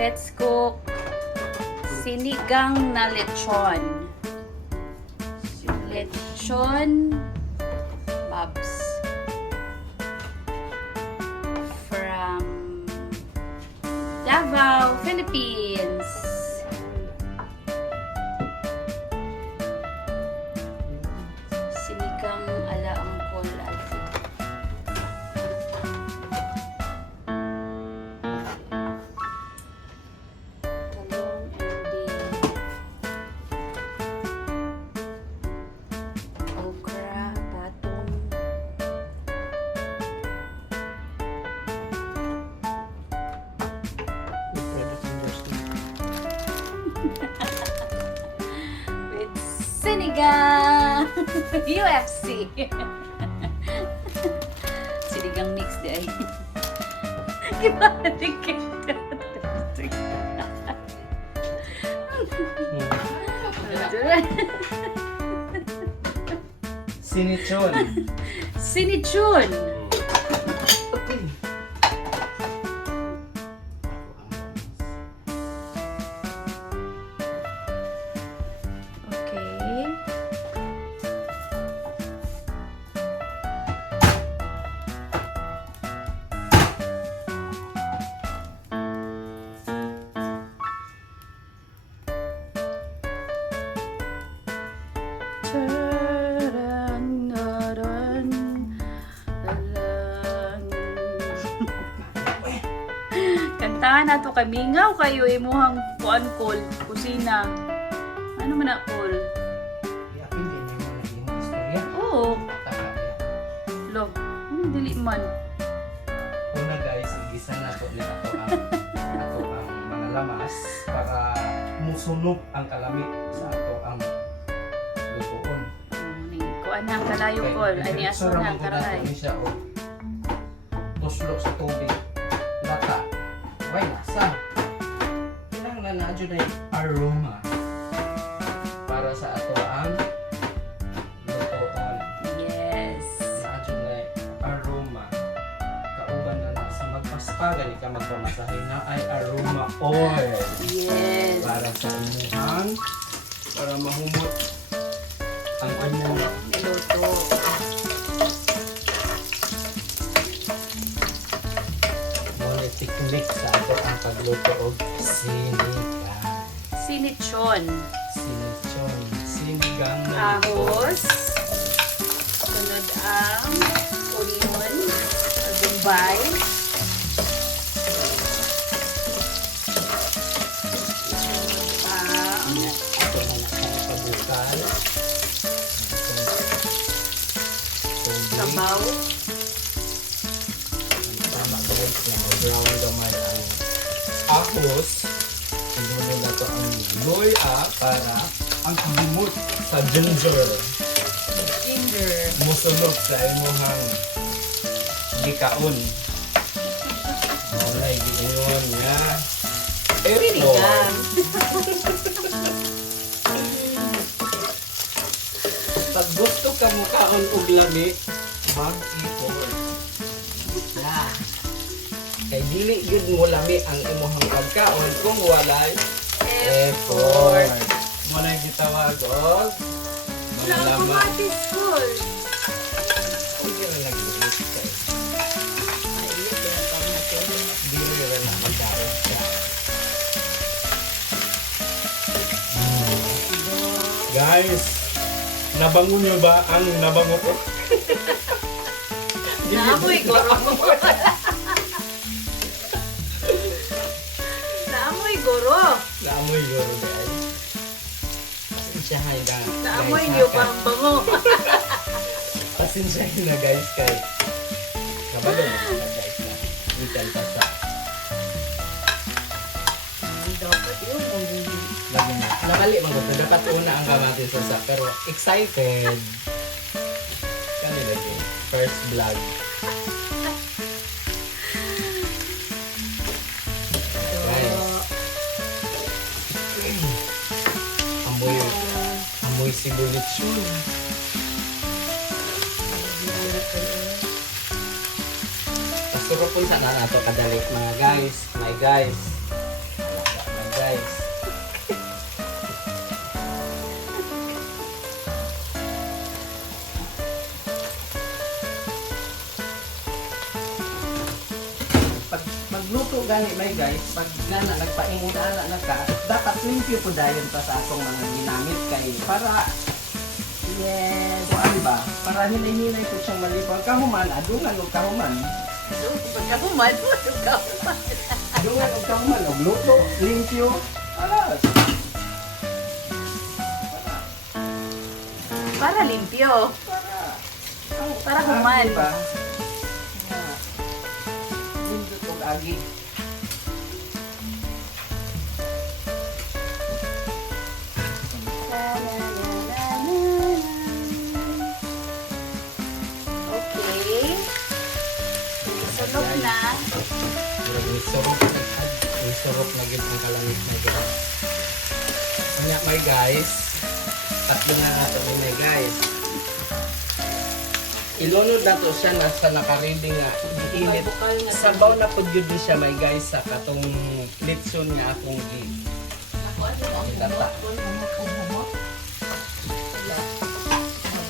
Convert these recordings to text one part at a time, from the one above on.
Let's cook sinigang na lechon. Lechon Babs. From Davao, Philippines. Sinigang ala angkol. Talong and the okra, batong. With sinigang UFC. Sinigang mix day. Ibalik kita. Sinichon. Sinichon. Okay. Okay. Kantahan na to kay mingaw kayo imuhang kuan call kusina. Ano man na call? Yapin din yung mga naging istorya. Oo. Taka. Lo. Dili man. Una guys, igisa na to ni ato ang mga lamas para musunog ang kalami sa ato ang lutuon. Kuan ang kalayo call. Ani aso na ang karay. Siya o tuslok sa tubig. Lata. Why nasa? Kailangan na dyan ay aroma para sa ato ang lutuon. Yes. Naadyo na aroma. Kauban na sa magpaspagan ka magpamasahe na ay aroma oil. Yes. Para sa imuhang para mahumot ang imuhang. Niluto. Muna technique sa ato ang pagluto og sinigang. Sinichon. Sinichon. Sinigang na Ahos. Sunod ang onion. Bombay. ato na nakapabukal. Sabaw. Tama ko guys na brown gamay ang ahos. Sinulo na to ang loya para ang limot sa ginger. Ginger. Musunog sa imuhang gikaon. Walay giingon nga. Sinigang. Pag gusto ka mo kaon og lami, mag-ipon. Yeah. Kay dili gyud mo lami ang imong pagkaon kung walay effort. Walay gitawag og Wala mga akong laman. matis call. Hindi na nag-ilit ka. Mainit din ang pamatis. Dili na na magkaon ka. Guys, nabango nyo ba ang nabango ko? Naamoy goro. Naamoy goro. Naamoy yun, guys. Pasensyahan na. Naamoy guys, niyo ha, pang bango. Pasensyahan na guys, kay nabalo na guys na. Ikan pa sa Dapat yun. lagi na. Nakali mga gusto. Dapat una ang kamatis sa pero excited. Kani lagi. First vlog. Amoy sibulit yun. Pasuro po sa na nato kadali mga guys. My guys. gani may guys, pag nana nagpaingon ana na ka, dapat limpyo po dayon pa sa atong mga ginamit kay para Yes. kuan ba? Para hinay-hinay ko siyang malipang kahuman, adungan og kahuman. Pagkahuman po, pagkahuman. Adungan og kahuman og luto, limpyo. Alas. Para limpyo. Para human. Diba? Lindot og agi. Okay. Sunog na. May sorok na gid ang kalamit na gid. Kanya may guys. Tatlo na nato may guys. Ilunod na to siya nasa nakaready nga init. Sabaw na po yun siya may guys sa katong litson nga akong ilata.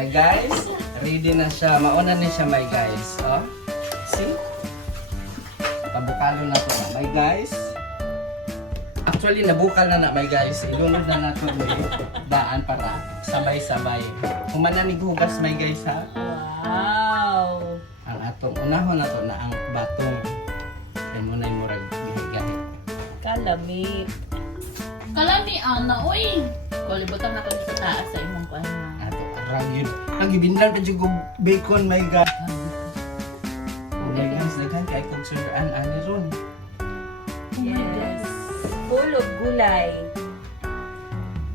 Hey guys, ready na siya. Mauna na siya may guys. Oh. See? Pabukalo na to na may guys. Actually, nabukal na may guys. Ilunod na nato may daan para sabay-sabay. Kumanan ni hugas may guys ha. Wow. Ang atong unahon na to na ang batong. Kaya muna yung murag gahi-gahi. Kalamit. Kalami ana, uy! Kalibutan na ko sa taas sa imong kuha. Ato arang yun. Ang ibinlan pa dyan kong bacon my god. Okay guys, daghan kay kong sundaan ani ron. Yes. Full of gulay.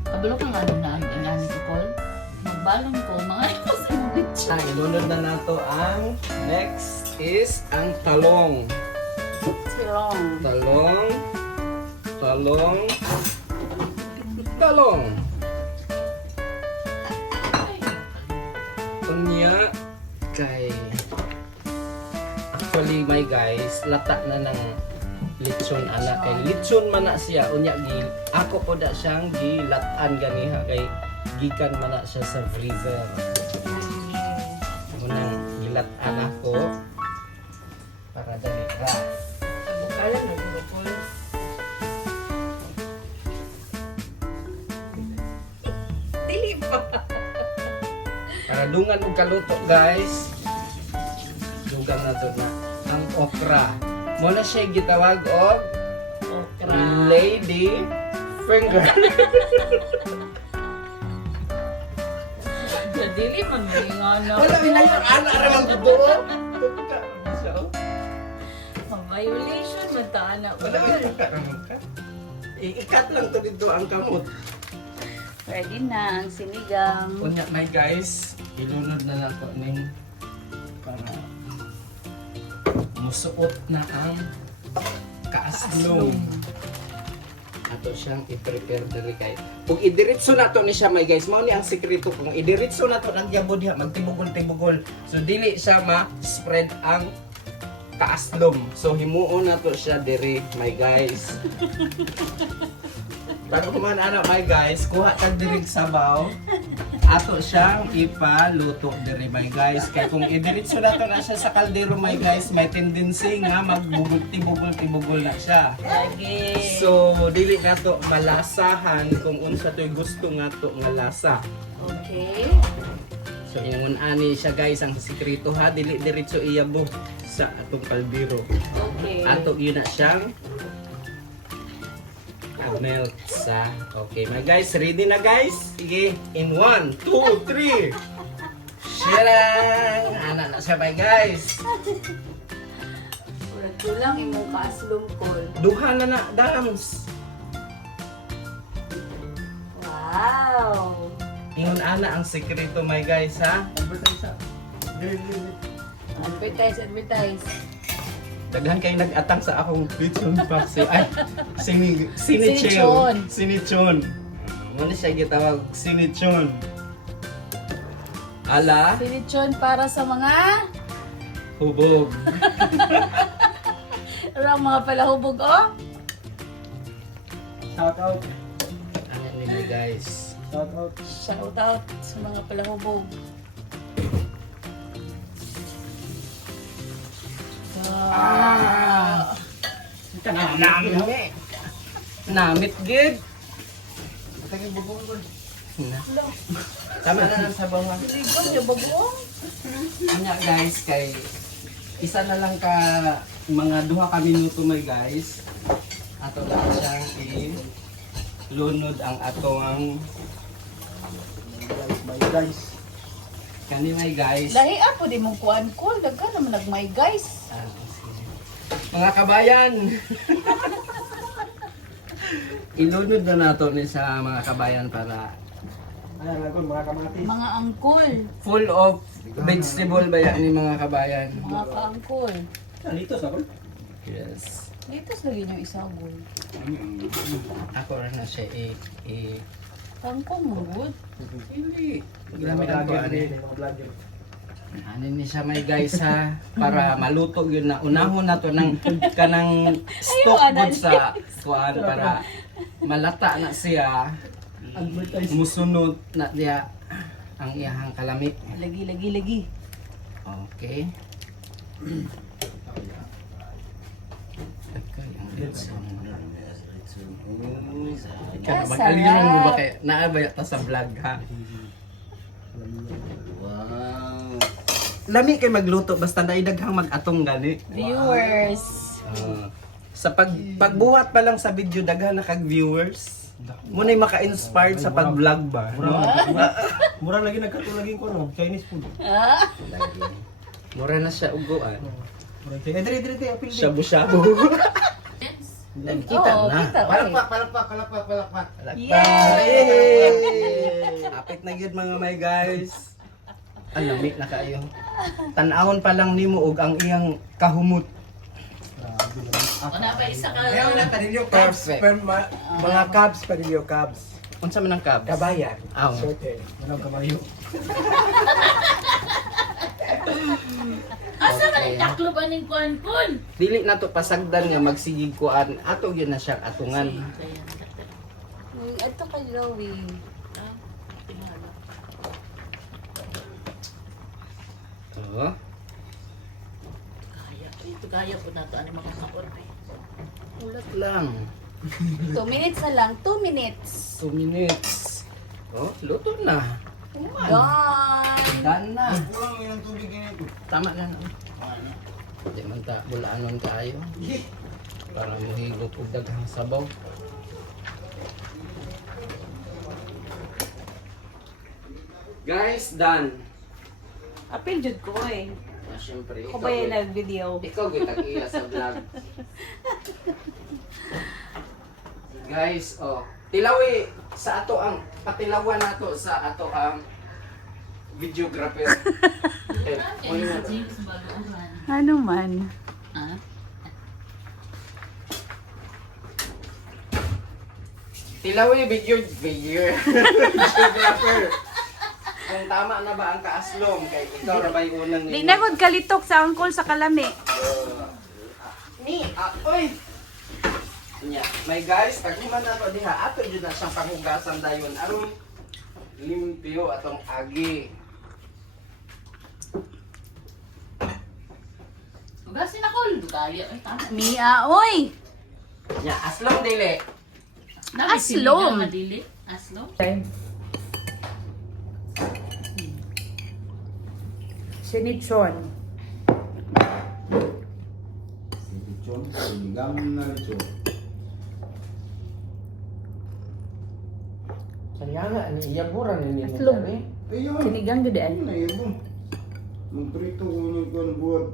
Kabalo ka nga na ang ingani ko, Col. Magbalon ko, mga ito sa imong Ang ilunod na nato ang next is ang talong. Silong. Talong. Talong. Talong. Unya kay actually my guys, lata na ng litson ana kay litson man na siya unya gi ako po da siyang gilatan ganiha kay gikan man na siya sa freezer. Unang gilatan ako para dali ra. Bukalan na dito po. Dili pa. Para dungan og kaluto guys. Dugang na to na ang okra. Mo na siya gitawag og Okra. lady finger. Dili man nga na. Wala minay ana ra man buo. Violation man ta ana. Wala minay ka. Ikat lang to dito ang kamot. Ready na ang sinigang. Unya my guys, ilunod na nato ning para musuot na ang kaaslong. Ato siyang i-prepare diri kay. Kung idiretso nato ni siya my guys, mao ni ang sekreto kung idiretso nato nang gyapon diha magtibugol-tibugol. So dili siya ma-spread ang kaaslom. So himuon nato siya diri my guys. Bago kuman ana my guys, kuha tag diri sabaw. Ato siyang ipaluto diri my guys. Kaya kung idiretso nato na siya sa kaldero my guys, may tendency nga magbugol-tibugol na siya. Lagi. So, dili nato malasahan kung unsa to'y gusto nga to nga lasa. Okay. So, ingon ani siya guys, ang sikreto ha, dili diretso iyabo sa atong kaldero. Okay. Ato yun na siyang melt sa. Okay, my guys, ready na guys? Sige, in 1, 2, 3. Shirang! Ana na siya my guys. Wala tulang imong kaaslong kol. Duha na na, dams. Wow. Ingon ana ang sikreto my guys ha. Advertise. Daghan kayo nag-atang sa akong lechon box. Ay, sinichon. Sinichon. Sinichon. Ano siya gitawag? Sinichon. Ala, Sinichon para sa mga hubog. Ang mga palahubog, oh. Shout out. Ano nila guys? Shout out. Shout out sa mga palahubog. Namit. Namit gid. Taging bubong ko. Na. Tama na lang sa bawang. Ligaw niya bagoong. Anya guys kay isa na lang ka mga duha ka minuto may guys. Ato lang siyang i-lunod ang atong Guys. kani may guys. Lahi apo di mong kuan kol. Daghan naman nagmay guys. Ah, sige. Mga kabayan. Ilunod na nato ni sa mga kabayan para Ayan lang mga kamatis. Mga angkol. full of vegetable ba yan ni mga kabayan. Mga kaangkol. Dito sa ko. Yes. Dito sa yung isagol. Ako rin na siya Kangkong mo good. Hindi. Gamit Gamit ang kuan din mga vlogger. Ano ni siya may guys ha para maluto yun na unahon na to ng kanang stock good sa kuan para malata na siya Advertise. musunod na diya ang iyahang kalami. Lagi. Okay. Okay, ang Kaya Masarap. mag-aliran mo ba kay naabaya ta sa vlog ha? Wow. Lami kay magluto basta naidaghang mag-atong gani. Viewers. Sa pagbuhat pa lang sa video daghan na kag viewers. Muna maka-inspired sa pag-vlog ba? Mura lagi nagkatulagin ko no. Chinese food. Ah. Mura na siya uguan. Mura tayo. Dre, apil din. Shabu-shabu. Kita Oo, na. kita. Palakpak. Yay! Apit na gyud mga may guys. Ang lamig na kayo. Tan-awon pa lang nimo og ang iyang kahumot. Wala pa isa ka. Ayaw na kanilyo cabs. Perfect. Mga cabs, kanilyo cabs. Unsa man ang kabs? Kabayan. Aw. Short hair. Anong kamayo? Asa ka rin taklo ba ng kuan-kun? Dili na to pasagdan nga magsigig kuan. Ato gyud na siya atungan. Ito kay Joey. Oh. Ito kaya po na ito. Ano mga kapon? Ulat lang. 2 minutes na lang. 2 minutes. 2 minutes. Oh, luto na. Done. Done na. Kulang yun ang tubig ganito. Tama na na. Di man ta bulaanon tayo. Para mohigop og daghang sabaw. Guys, done. Apil jud ko eh. Ah, syempre, Ako ba yung nag-video? ikaw gitag-iya sa vlog. Guys, oh, tilawi sa ato ang patilawan nato sa ato ang videographer. Ano na to? James Baluran. Ano man? Ah? Tilawi videographer. Kung tama na ba ang kaaslom kay ikaw ra bay unang Di na gud kalitok sa angkol sa kalami. Oy. Nya, may guys, tagiman na to diha. Ato jud na siyang panghugasan dayon aron limpyo atong agi. Ugasin ako. Kaya. Ay, tama. Mia, oy! Nya, aslom dili. Aslom. Madili. Aslom. Sinitsyon. Lechon, sinigang na lechon. Sayang ani iyaburan ni Aslom. Ayun. Sinigang gud ay. Ayun na yun. Magprito ko ng buwan.